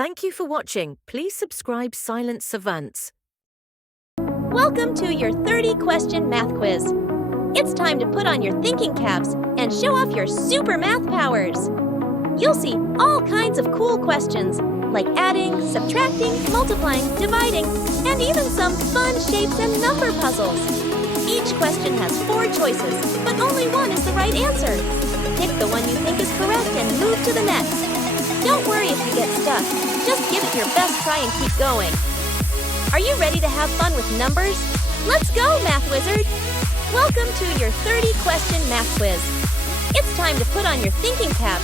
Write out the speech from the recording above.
Thank you for watching. Please subscribe Silent Savants. Welcome to your 30-question math quiz. It's time to put on your thinking caps and show off your super math powers. You'll see all kinds of cool questions like adding, subtracting, multiplying, dividing, and even some fun shapes and number puzzles. Each question has 4 choices, but only one is the right answer. Pick the one you think is correct and move to the next. Don't worry if you get stuck. Just give it your best try and keep going. Are you ready to have fun with numbers? Let's go, Math Wizard! Welcome to your 30-question math quiz. It's time to put on your thinking cap